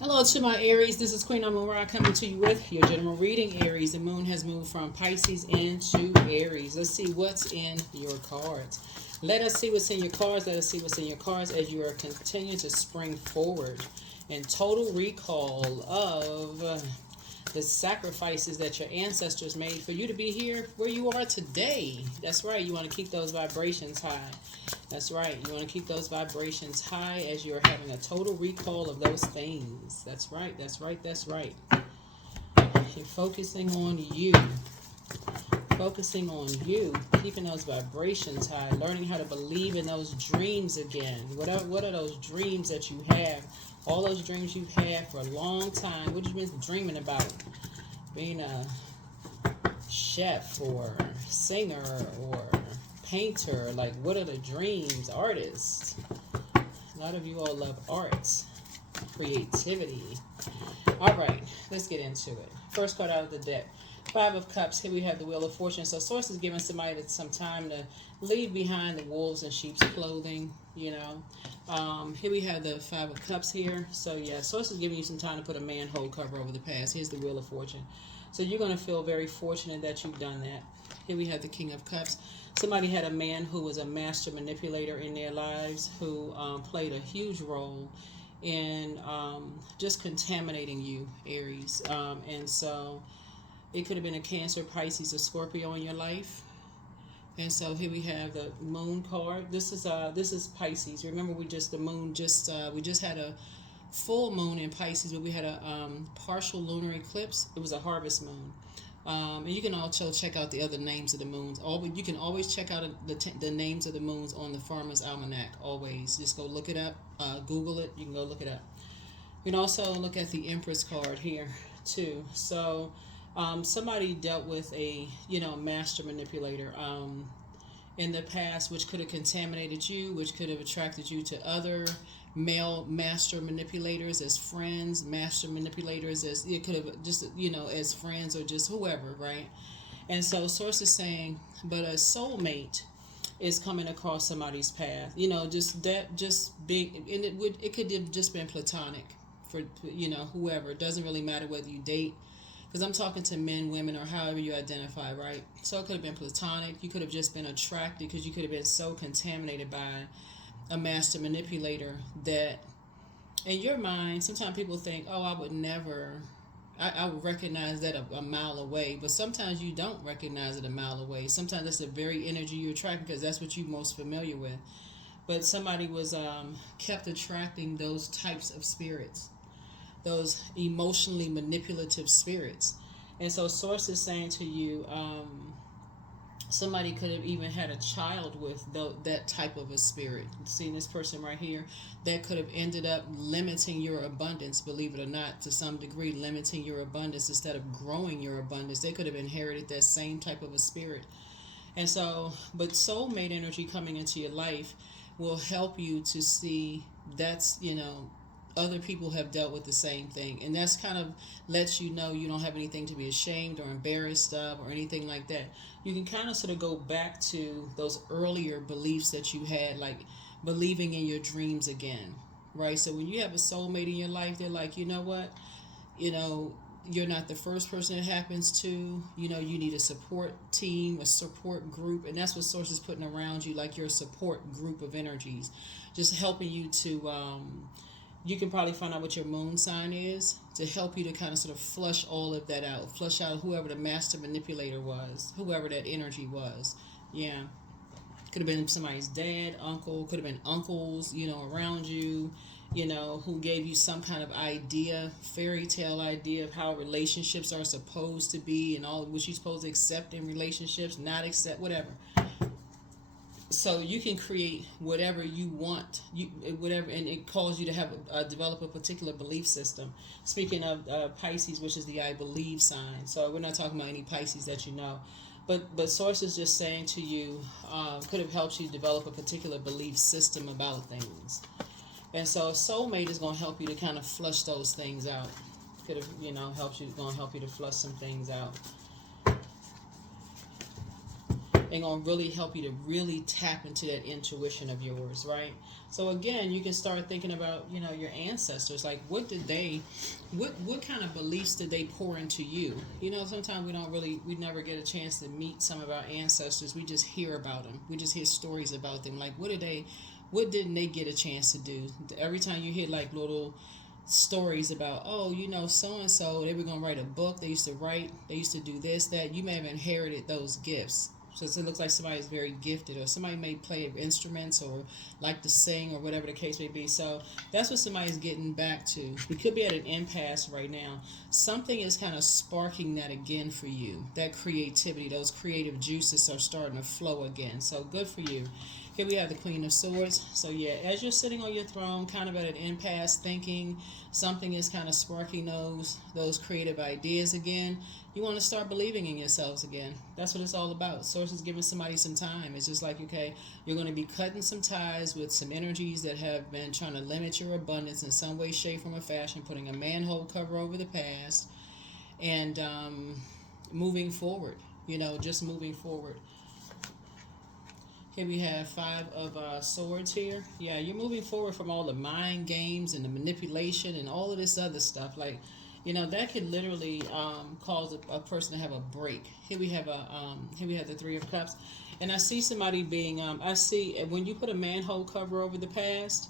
Hello to my Aries. This is Queen Amun Ra coming to you with your general reading. Aries, the moon has moved from Pisces into Aries. Let's see what's in your cards. Let us see what's in your cards. Let us see what's in your cards as you are continuing to spring forward in total recall of the sacrifices that your ancestors made for you to be here where you are today. That's right. You want to keep those vibrations high. That's right. You want to keep those vibrations high as you're having a total recall of those things. That's right. That's right. That's right. You're focusing on you. Focusing on you. Keeping those vibrations high. Learning how to believe in those dreams again. What are those dreams that you have? All those dreams you've had for a long time. What have you been dreaming about? Being a chef or singer or painter. Like, what are the dreams? Artists. A lot of you all love arts, creativity. All right, let's get into it. First card out of the deck, Five of Cups. Here we have the Wheel of Fortune. So Source is giving somebody some time to leave behind the wolves in sheep's clothing, you know. Here we have the Five of Cups here. So yeah, Source is giving you some time to put a manhole cover over the past. Here's the Wheel of Fortune. So you're going to feel very fortunate that you've done that. Here we have the King of Cups. Somebody had a man who was a master manipulator in their lives, who played a huge role in just contaminating you, Aries. And so it could have been a Cancer, Pisces, or Scorpio in your life. And so here we have the Moon card. This is Pisces. Remember, we just had a full moon in Pisces, but we had a partial lunar eclipse. It was a harvest moon. And you can also check out the other names of the moons. You can always check out the names of the moons on the Farmer's Almanac. Always. Just go look it up. Google it. You can go look it up. You can also look at the Empress card here, too. So somebody dealt with a, master manipulator in the past, which could have contaminated you, which could have attracted you to other male master manipulators as friends, master manipulators as, it could have just, as friends or just whoever, right? And so Source is saying, but a soulmate is coming across somebody's path, just being, and it could have just been platonic for, whoever. It doesn't really matter whether you date, because I'm talking to men, women, or however you identify, right? So it could have been platonic. You could have just been attracted because you could have been so contaminated by a master manipulator that in your mind, sometimes people think, oh, I would never, I would recognize that a mile away. But sometimes you don't recognize it a mile away. Sometimes that's the very energy you attract because that's what you're most familiar with. But somebody was kept attracting those types of spirits, those emotionally manipulative spirits. And so Source is saying to you, somebody could have even had a child with that type of a spirit. See this person right here? That could have ended up limiting your abundance, believe it or not, to some degree, limiting your abundance instead of growing your abundance. They could have inherited that same type of a spirit. And so, but soulmate energy coming into your life will help you to see that's, other people have dealt with the same thing, and that's kind of lets you know you don't have anything to be ashamed or embarrassed of or anything like that. You can kind of sort of go back to those earlier beliefs that you had, like believing in your dreams again, right? So when you have a soulmate in your life, they're like, you know what, you're not the first person it happens to. You need a support team, a support group, and that's what Source is putting around you, like your support group of energies, just helping you to you can probably find out what your moon sign is to help you to kind of sort of flush all of that out. Flush out whoever the master manipulator was, whoever that energy was. Yeah. Could have been somebody's dad, uncle, could have been uncles, around you, who gave you some kind of idea, fairy tale idea of how relationships are supposed to be and all of what you're supposed to accept in relationships, not accept, whatever. So you can create whatever you want, whatever, and it calls you to have develop a particular belief system. Speaking of Pisces, which is the I believe sign. So we're not talking about any Pisces that you know, but Source is just saying to you, could have helped you develop a particular belief system about things. And so a soulmate is going to help you to kind of flush those things out. Could have, going to help you to flush some things out. and gonna really help you to really tap into that intuition of yours, right? So again, you can start thinking about, you know, your ancestors. Like, what did they, what kind of beliefs did they pour into you? You know, sometimes we never get a chance to meet some of our ancestors. We just hear about them. We just hear stories about them. Like, what didn't they get a chance to do? Every time you hear like little stories about, oh, you know, so and so, they were gonna write a book. They used to do this, that. You may have inherited those gifts. So it looks like somebody's very gifted, or somebody may play instruments or like to sing, or whatever the case may be. So that's what somebody's getting back to. We could be at an impasse right now. Something is kind of sparking that again for you. That creativity, those creative juices are starting to flow again. So good for you. Here we have the Queen of Swords. So yeah, as you're sitting on your throne, kind of at an impasse, thinking, something is kind of sparking those creative ideas again. You want to start believing in yourselves again. That's what it's all about. Source is giving somebody some time. It's just like, okay, you're going to be cutting some ties with some energies that have been trying to limit your abundance in some way, shape, form, or fashion, putting a manhole cover over the past, and moving forward, you know, just moving forward. Here we have Five of Swords here. Yeah, you're moving forward from all the mind games and the manipulation and all of this other stuff. Like, you know, that could literally cause a person to have a break. Here we have the Three of Cups, and I see somebody being. I see when you put a manhole cover over the past,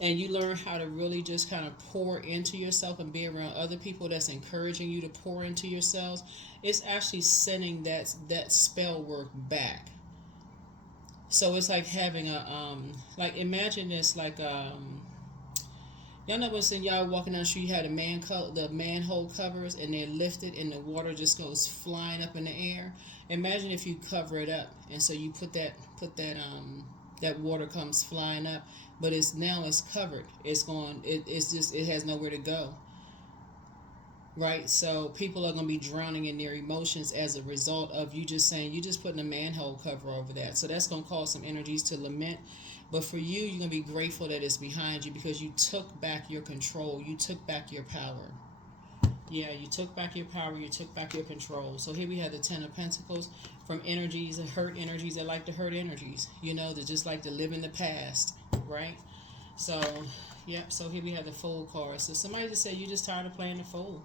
and you learn how to really just kind of pour into yourself and be around other people that's encouraging you to pour into yourselves. It's actually sending that spell work back. So it's like having a like, imagine this, like y'all know when y'all walking down the street, you had the manhole covers, and they're lifted and the water just goes flying up in the air. Imagine if you cover it up, and so you put that water comes flying up, but it's covered. It has nowhere to go. Right, so people are going to be drowning in their emotions as a result of you just putting a manhole cover over that. So that's going to cause some energies to lament. But for you, you're going to be grateful that it's behind you, because you took back your control. You took back your power. Yeah, you took back your power. You took back your control. So here we have the Ten of Pentacles, from energies, hurt energies that like to hurt energies. You know, that just like to live in the past, right? So, yep. So here we have the Fool card. So somebody just said you're just tired of playing the fool.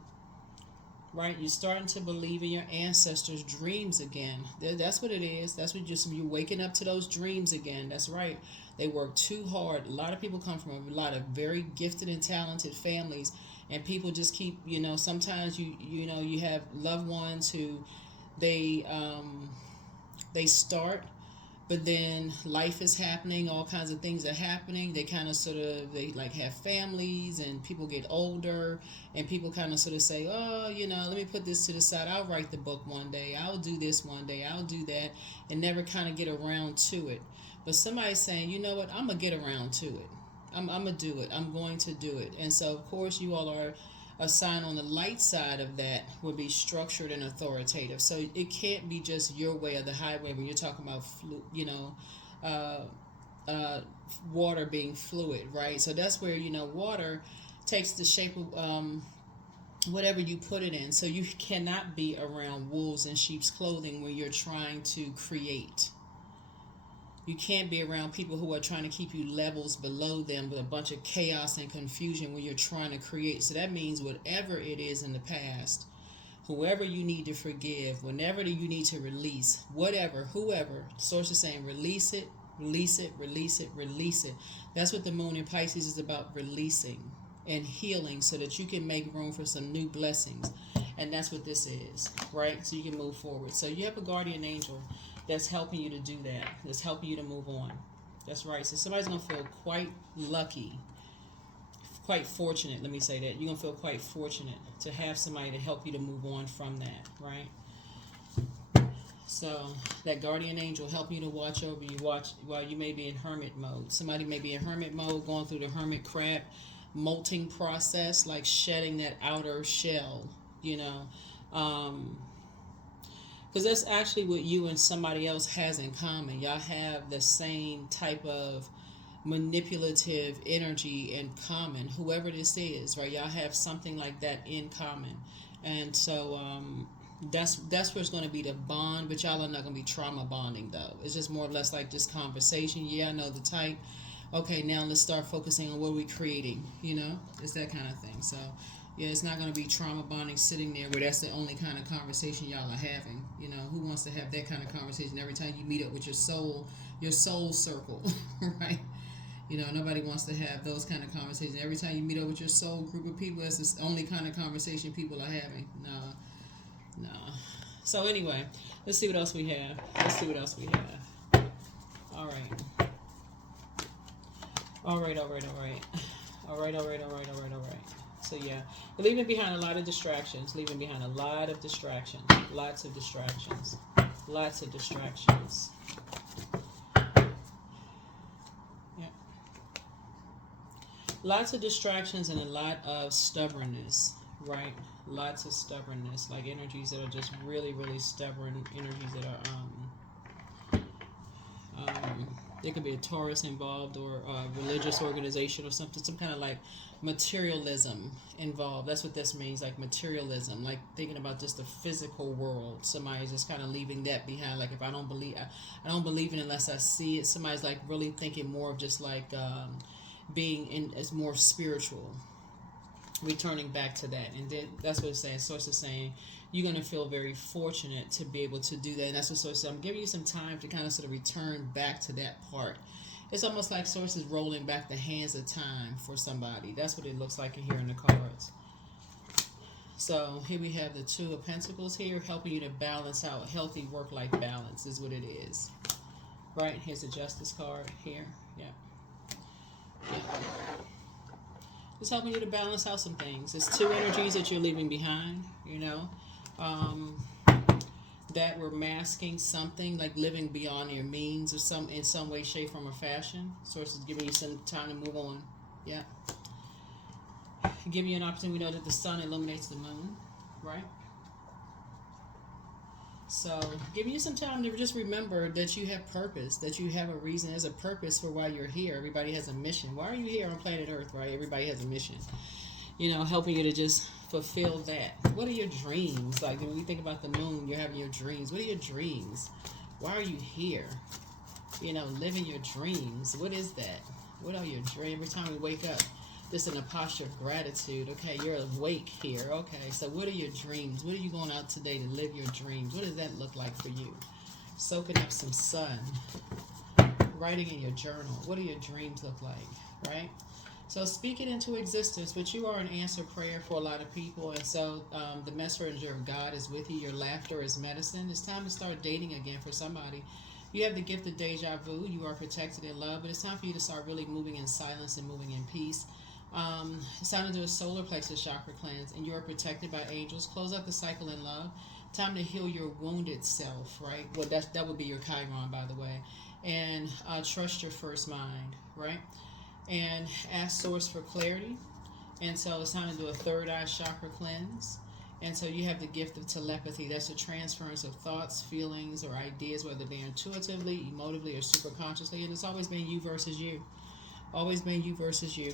Right, you're starting to believe in your ancestors' dreams again. That's what it is. That's what you're waking up to those dreams again. That's right. They work too hard. A lot of people come from a lot of very gifted and talented families, and people just keep, you know, sometimes you have loved ones who they start, but then life is happening, all kinds of things are happening. They kind of they like have families, and people get older, and people kind of sort of say, oh, you know, let me put this to the side. I'll write the book one day. I'll do this one day. I'll do that, and never kind of get around to it. But somebody's saying, you know what, I'm going to get around to it. I'm going to do it. I'm going to do it. And so, of course, you all are a sign on the light side of that would be structured and authoritative. So it can't be just your way or the highway when you're talking about, water being fluid, right? So that's where, you know, water takes the shape of whatever you put it in. So you cannot be around wolves in sheep's clothing when you're trying to create. You can't be around people who are trying to keep you levels below them with a bunch of chaos and confusion when you're trying to create. So that means whatever it is in the past, whoever you need to forgive, whenever you need to release, whatever, whoever, Source is saying release it, release it, release it, release it. That's what the moon in Pisces is about, releasing and healing, so that you can make room for some new blessings. And that's what this is, right? So you can move forward. So you have a guardian angel that's helping you to do that, that's helping you to move on. That's right. So somebody's going to feel quite lucky, quite fortunate, let me say that. You're going to feel quite fortunate to have somebody to help you to move on from that, right? So that guardian angel helping you to watch over you, while you may be in hermit mode. Somebody may be in hermit mode, going through the hermit crab molting process, like shedding that outer shell, you know. Because that's actually what you and somebody else has in common. Y'all have the same type of manipulative energy in common, whoever this is, right? Y'all have something like that in common. And so That's where it's going to be the bond, but y'all are not going to be trauma bonding though. It's just more or less like just conversation. Yeah, I know the type. Okay, now let's start focusing on what we're creating. You know, it's that kind of thing. So yeah, it's not going to be trauma bonding sitting there where that's the only kind of conversation y'all are having. You know, who wants to have that kind of conversation every time you meet up with your soul circle, right? You know, nobody wants to have those kind of conversations. Every time you meet up with your soul group of people, that's the only kind of conversation people are having. No. So anyway, let's see what else we have. All right. So yeah, you're leaving behind a lot of distractions. Lots of distractions. Yeah. Lots of distractions and a lot of stubbornness, right? Lots of stubbornness, like energies that are just really, really stubborn, energies that are there could be a Taurus involved, or a religious organization or something, some kind of like materialism involved. That's what this means, like materialism, like thinking about just the physical world. Somebody's just kind of leaving that behind. Like if I don't believe it unless I see it. Somebody's like really thinking more of just like being in as more spiritual, returning back to that. And then that's what it's saying. Source is saying you're going to feel very fortunate to be able to do that. And that's what Source said. I'm giving you some time to kind of sort of return back to that part. It's almost like Source is rolling back the hands of time for somebody. That's what it looks like in here in the cards. So here we have the Two of Pentacles here, helping you to balance out. Healthy work-life balance is what it is. Right? Here's the Justice card here. Yeah. It's helping you to balance out some things. It's two energies that you're leaving behind, you know, that were masking something, like living beyond your means, or in some way, shape, form, or fashion. Source is giving you some time to move on. Yeah. Give you an opportunity. We know that the sun illuminates the moon, right? So giving you some time to just remember that you have purpose, that you have a reason. There's a purpose for why you're here. Everybody has a mission. Why are you here on planet Earth, right? Everybody has a mission. You know, helping you to just fulfill that. What are your dreams? Like when we think about the moon, you're having your dreams. What are your dreams? Why are you here? You know, living your dreams. What is that? What are your dreams? Every time we wake up, this in a posture of gratitude. Okay, you're awake here. Okay, so what are your dreams? What are you going out today to live your dreams? What does that look like for you? Soaking up some sun. Writing in your journal. What do your dreams look like, right? So speak it into existence, but you are an answered prayer for a lot of people. And so the messenger of God is with you. Your laughter is medicine. It's time to start dating again for somebody. You have the gift of deja vu. You are protected in love, but it's time for you to start really moving in silence and moving in peace. It's time to do a solar plexus chakra cleanse, and you are protected by angels. Close out the cycle in love. Time to heal your wounded self, right? Well, that would be your Chiron, by the way. And trust your first mind, right? And ask Source for clarity. And so it's time to do a third eye chakra cleanse. And so you have the gift of telepathy. That's the transference of thoughts, feelings, or ideas, whether they're intuitively, emotively, or superconsciously. And it's always been you versus you. Always been you versus you.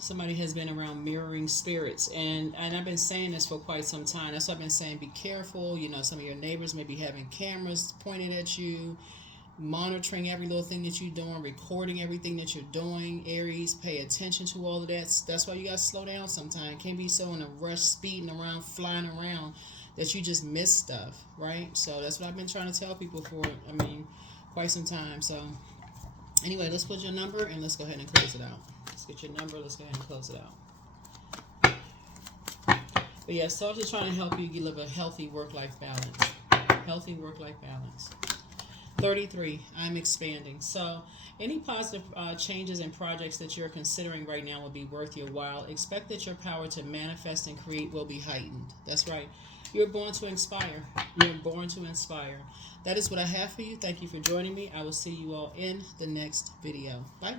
Somebody has been around mirroring spirits. And I've been saying this for quite some time. That's what I've been saying. Be careful. You know, some of your neighbors may be having cameras pointed at you, monitoring every little thing that you're doing, recording everything that you're doing. Aries, pay attention to all of that. That's why you got to slow down sometimes. Can't be so in a rush, speeding around, flying around, that you just miss stuff, right? So that's what I've been trying to tell people for, quite some time. So anyway, let's put your number and let's go ahead and close it out. Let's get your number. Let's go ahead and close it out. But yeah, so I'm just trying to help you live a healthy work-life balance. Healthy work-life balance. 33, I'm expanding. So any positive changes and projects that you're considering right now will be worth your while. Expect that your power to manifest and create will be heightened. That's right. You're born to inspire. You're born to inspire. That is what I have for you. Thank you for joining me. I will see you all in the next video. Bye.